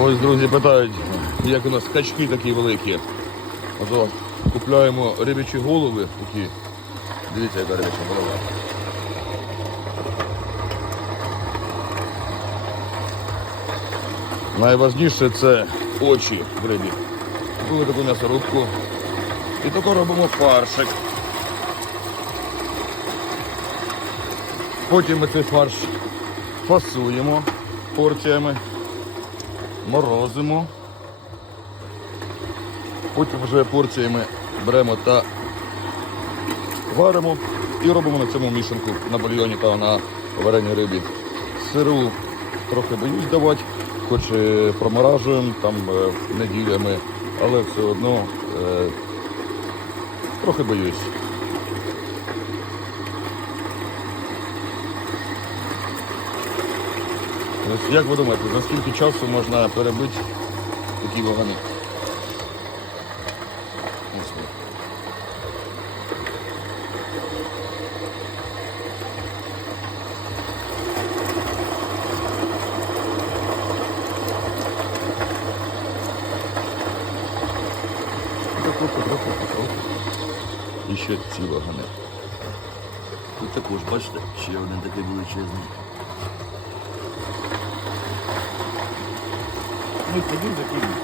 Ось друзі питають, як у нас качки такі великі. Ото купляємо рибячі голови такі. Дивіться, яка рибяча голова. Найважніше це очі в рибі. Купили таку м'ясорубку. І тако робимо фаршик. Потім ми цей фарш фасуємо порціями, морозимо. Потім вже порціями беремо та варимо і робимо на цьому мішанку на бульйоні та на вареній рибі. Сиру трохи боюсь давати, хоч і проморажуємо там е, неділями, але все одно е, трохи боюсь. Як ви думаєте, за скільки часу можна перебити такі вагани? І ще ці вагани. Тут також, бачите, ще один такий величезний. Ну, тоді закинемо.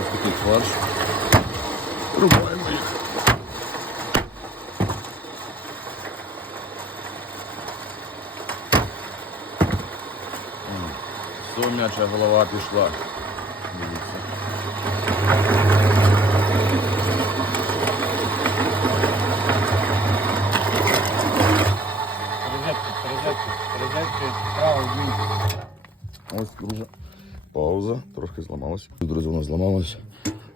Ось такий фарш. Рубаємо їх. М, голова пішла. Дивіться. Ось, друже. Пауза, трошки зламалась. Друзі, вона зламалась.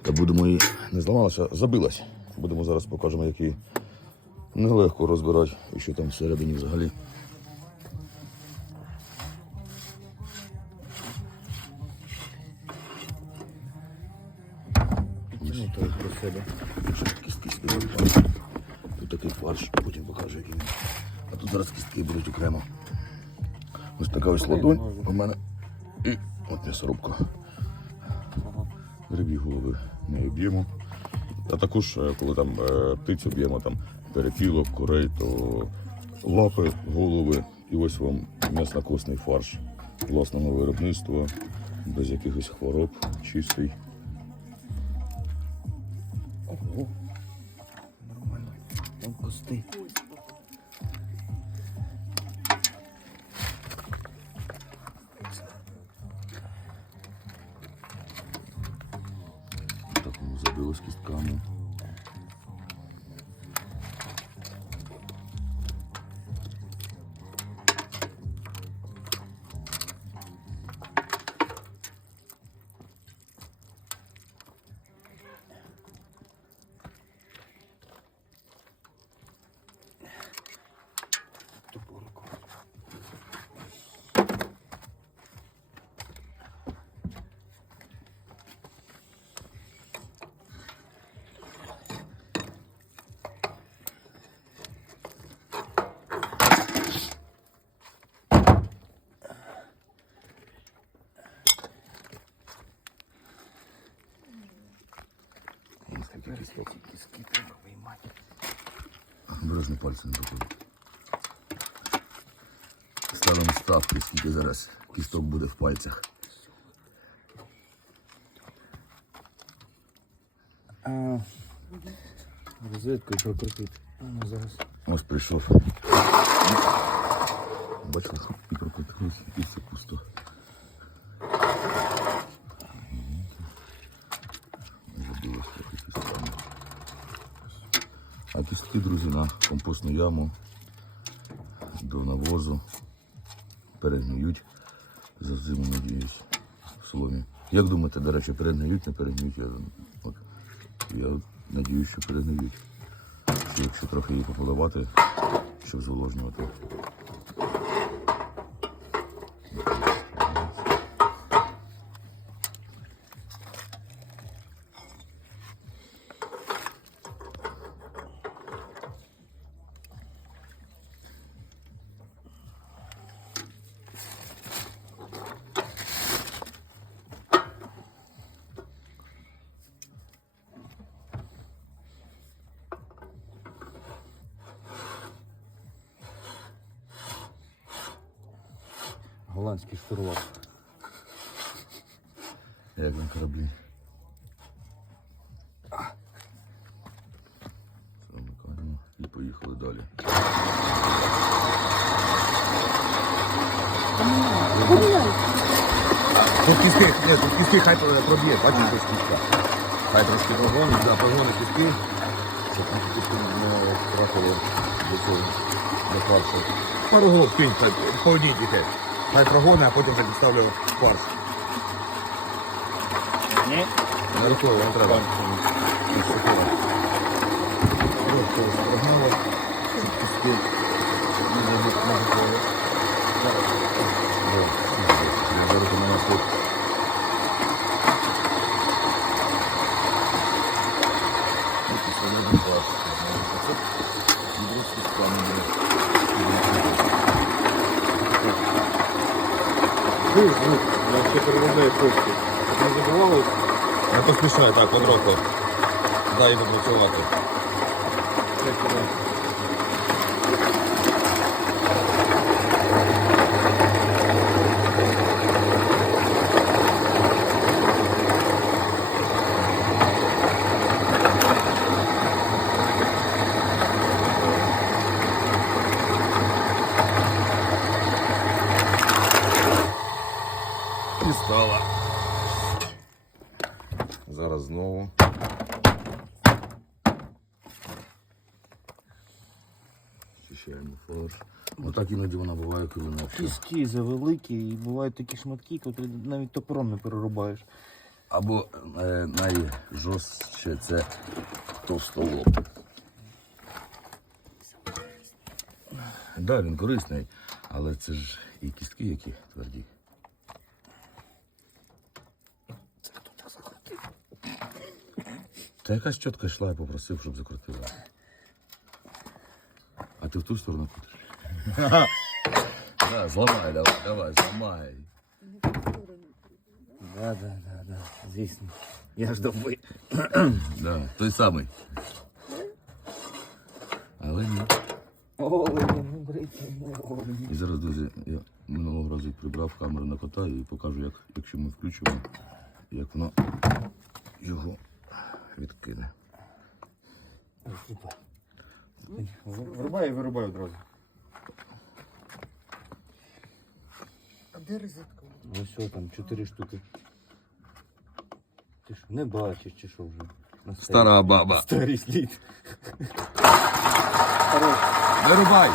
Та будемо її не зламалася, а забилась. Будемо зараз покажемо, як її нелегко розбирати і що там всередині взагалі. Ну. Тут такий фарш, потім покажу, який. він. А тут зараз кістки будуть окремо. Ось така ось ладонь у мене. І от м'ясорубка. Рибі голови не б'ємо. А також, е, коли там е, птицю б'ємо, там перепілок, курей, то лапи, голови. І ось вам м'ясно-косний фарш власного виробництва, без якихось хвороб, чистий. Ого. Нормально. Там кости. Ці кіски треба виймати. Обережно пальцем доходить. Ставимо ставки, скільки зараз кісток буде в пальцях. А, розеткою прокрутити. А, ну зараз. Ось прийшов. Бачили, і прокотилось, і все пусто. Забилось трохи кістками. А кістки, друзі, на компостну яму до навозу перегниють. За зиму, надіюсь, в соломі. Як думаєте, до речі, перегниють, не перегниють? Я, от, я надіюсь, що перегниють. Якщо трохи її пополивати, щоб зволожнювати. Голландський штурвал. Як на кораблі. Замикаємо і поїхали далі. Тут кіски, ні, тут кіски хай проб'є, бачиш, ось кіска. Хай трошки прогонить, да, прогонить кіски, щоб там кіски не трапили до цього, до фаршу. Пару голов кинь, хай, по одній тільки. Хай прогони, а потім вже підставлю фарш. Ні? Не рукою, не треба. Ось чотири. Ось, ось, прогнало, щоб кіски не забу- не забули. О, я зараз у мене тут. Ось це не один клас. Це європейські склани Я ще переробляю кошти. Не забували? Не поспішай, так, потроху. Дай йому працювати. І стала. Зараз знову. Очищаємо фарш. Ну так іноді вона буває, коли не Кіски завеликі і бувають такі шматки, котрі навіть топором не перерубаєш. Або е, найжорстче це товстолоб. Так, да, він корисний, але це ж і кістки які тверді. Та якась чітка йшла, я попросив, щоб закрутила. А ти в ту сторону крутиш? Да, зламай, давай, давай, зламай. Да, да, да, да, звісно. Я ж доби. Да, той самий. Але ні. Олені, ну олені. І зараз, друзі, я минулого разу прибрав камеру на кота і покажу, як, якщо ми включимо, як воно його відкине. Вирубай і вирубай одразу. Де розетка? Ну що там, чотири штуки. Ти що, не бачиш чи що вже? На Стара баба. Старий слід. Вирубай!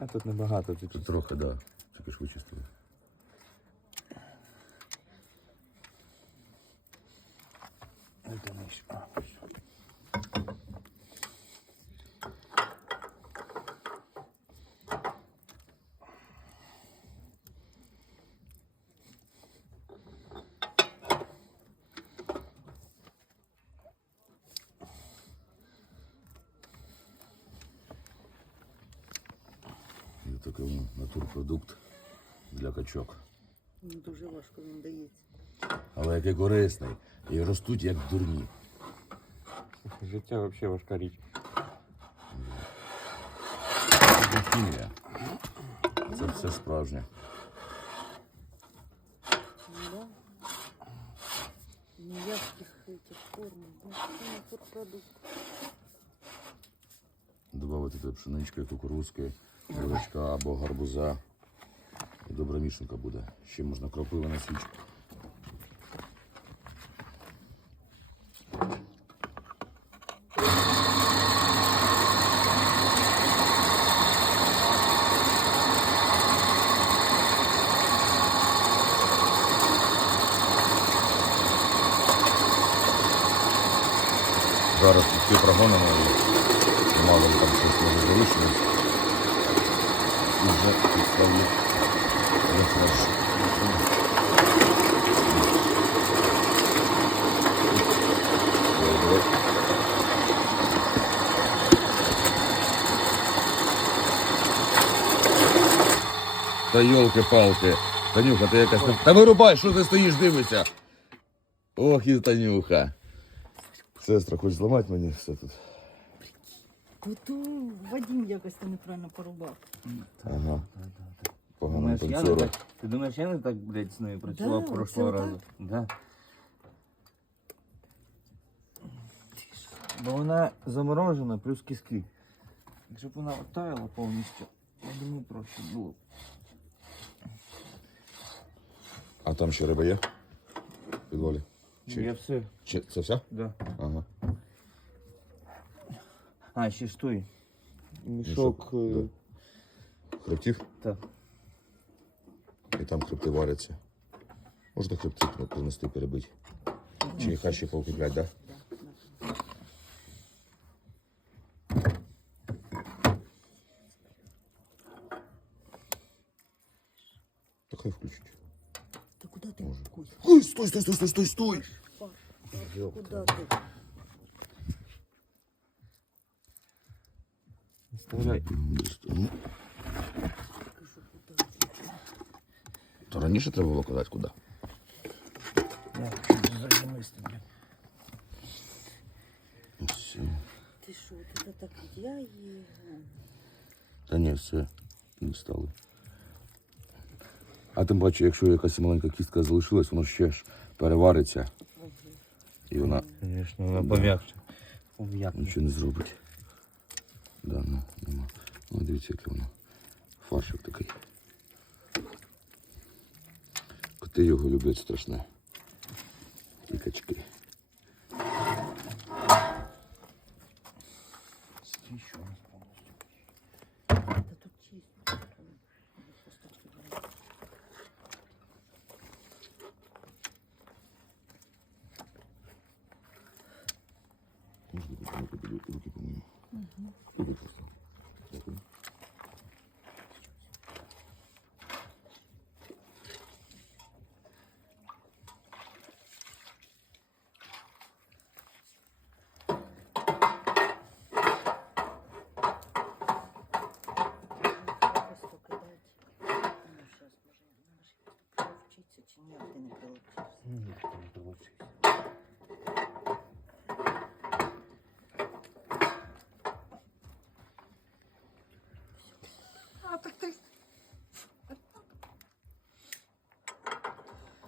А тут небагато, ти Тут тут. трохи, так. Да. Тільки ж вичистили. такий воно натурпродукт для качок. Ну, Дуже важко він дається. Але який корисний. І ростуть як дурні. Життя взагалі важка річ. Це хімія. Це все справжнє. Ну, да. Ніяких этих форм. Да. Це пшеничка, кукурузки, бурячка або гарбуза. І добра мішанка буде. Ще можна кропиви на свічку. І вже підставлю на фарш. Добре. Та йолки-палки. Танюха, ти якась не. Та вирубай, що ти стоїш, дивишся. Ох і Танюха. Сестра, хочеш зламати мені все тут? У Вадим якось там неправильно порубав. Ага. Погано Думаєш, я не танцюра. так, ти думаєш, я не так, блядь, з нею працював Да, прошлого це разу? Да. Бо вона заморожена плюс кістки. Якщо б вона оттаяла повністю, я думаю, проще було. б. А там ще риба є? В підвалі? Чи, Я все, чи це все? да. Ага. А, ще ж той. Мішок. Мішок, е, Хребтів? Так. І там хребти варяться. Можна хребти принести перебити. Чи їх ще поукріплять, так? Да? Так хай включить. Та куди ти? Може. Кузь? Ой, стой, стой, стой, стой, стой, стой! Паш, Паш, куди ти? Вставляй. Ну, Кажу, куди ти? То раніше треба було казати куди. Я зажимись тобі. Все. Ти що, ти так я її... Та ні, все, не стали. А тим паче, якщо якась маленька кістка залишилась, воно ще ж перевариться. І вона Звісно, вона Да. пом'якше. Пом'якше. нічого не зробить. Да, ну, нема. Ну, дивіться, яке воно. Фаршик такий. Коти його люблять страшне. І качки.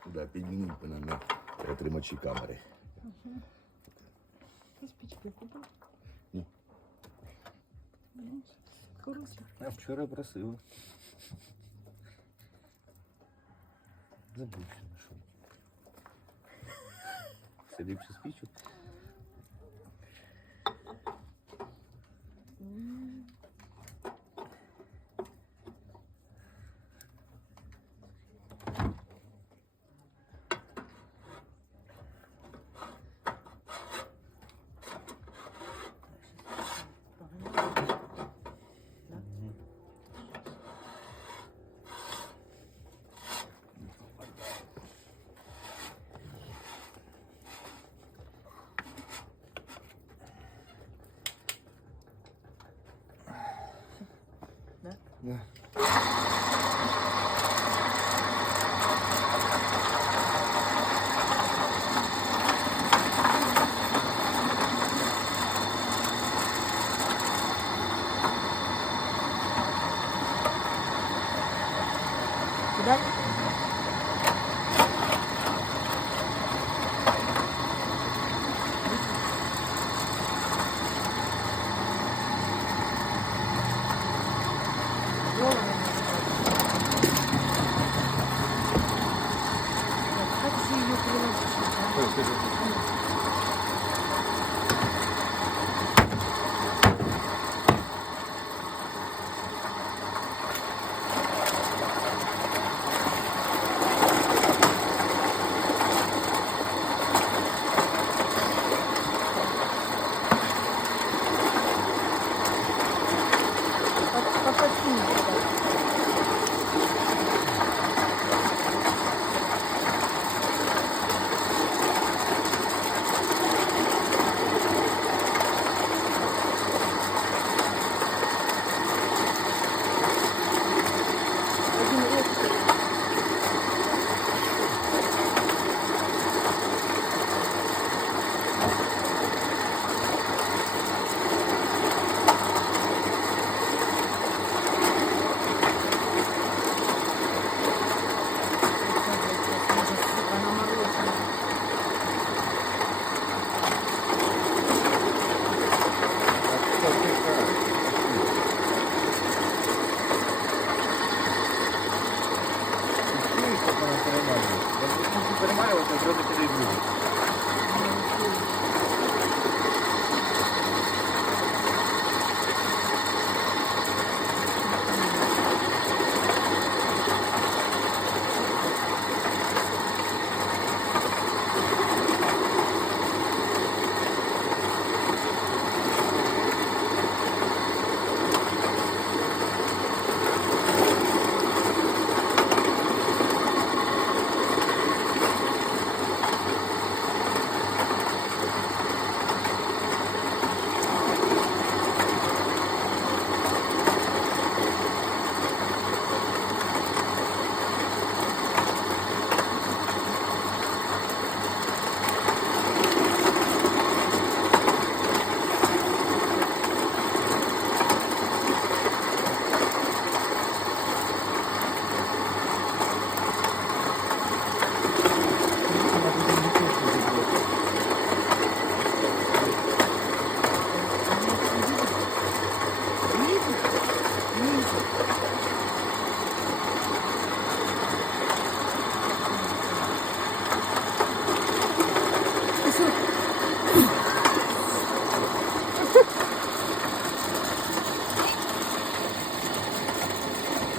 Да, підніміть мене на отримачі камери. Ти спички купив? Ні. Хорошо. Я вчора просив. Забув, що знайшов. Все ліпше спічу. Да. Đấy.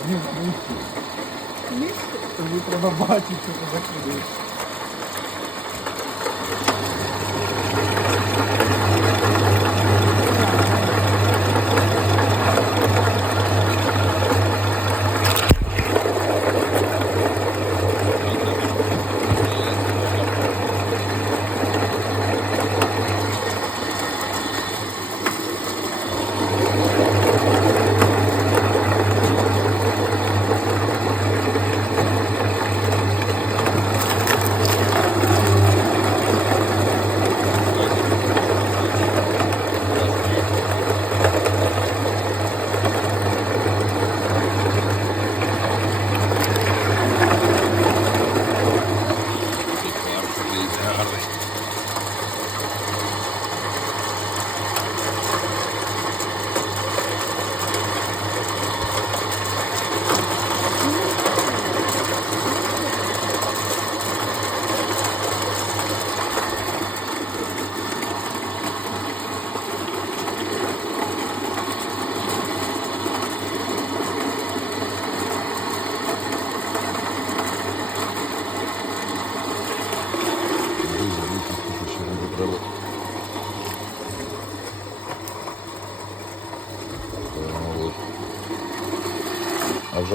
Ну, Тобі треба бачити, що закидуєш.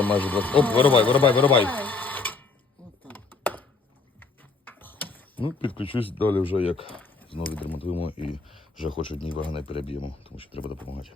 Майже 20. Оп, вирубай, вирубай, вирубай. Ну, підключусь далі вже як знову відремонтуємо і вже хоч одні вагани переб'ємо, тому що треба допомагати.